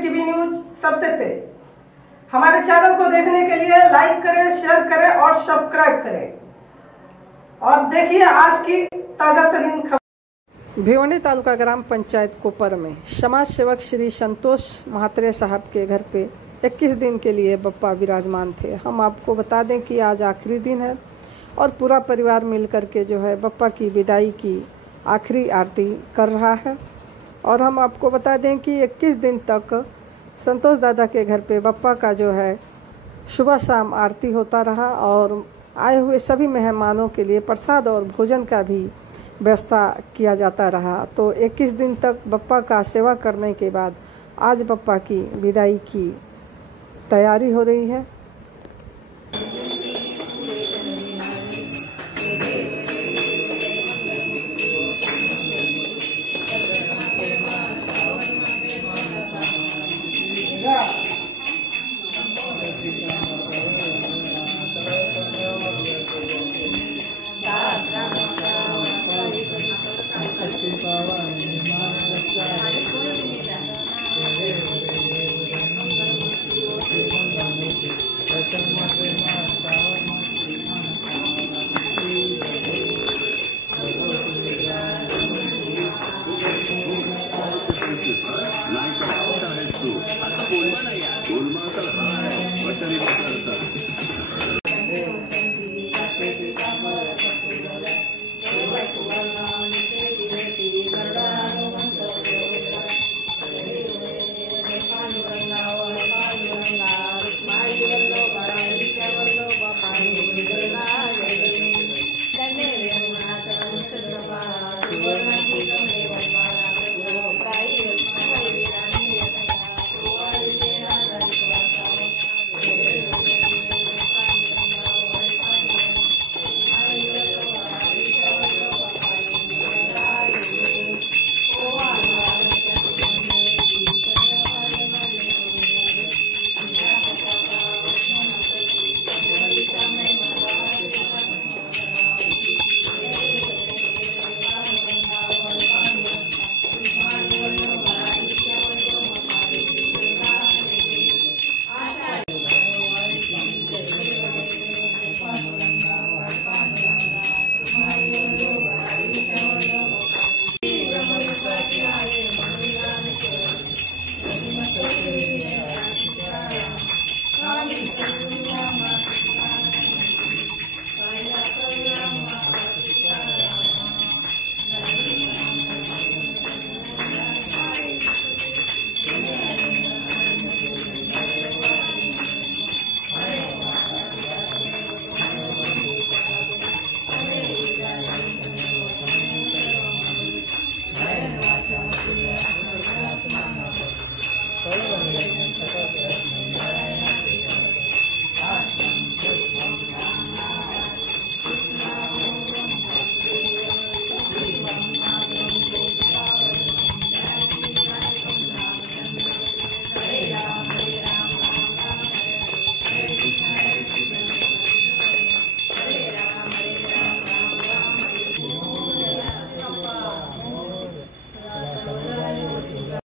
TV news सबसे तेज। हमारे channel को देखने के लिए लाइक करें, शेयर करें और सब्सक्राइब करें और देखिए आज की ताजा तरीन खबर। भिवानी तालुका ग्राम पंचायत कोपर में समाज सेवक श्री संतोष महात्रे साहब के घर पे 21 दिन के लिए बप्पा विराजमान थे। हम आपको बता दें कि आज आखिरी दिन है और पूरा परिवार मिलकर के जो है बप्पा की विदाई की आखिरी आरती कर रहा है। और हम आपको बता दें कि 21 दिन तक संतोष दादा के घर पे बप्पा का जो है सुबह शाम आरती होता रहा और आए हुए सभी मेहमानों के लिए प्रसाद और भोजन का भी व्यवस्था किया जाता रहा। तो 21 दिन तक बप्पा का सेवा करने के बाद आज बप्पा की विदाई की तैयारी हो रही है।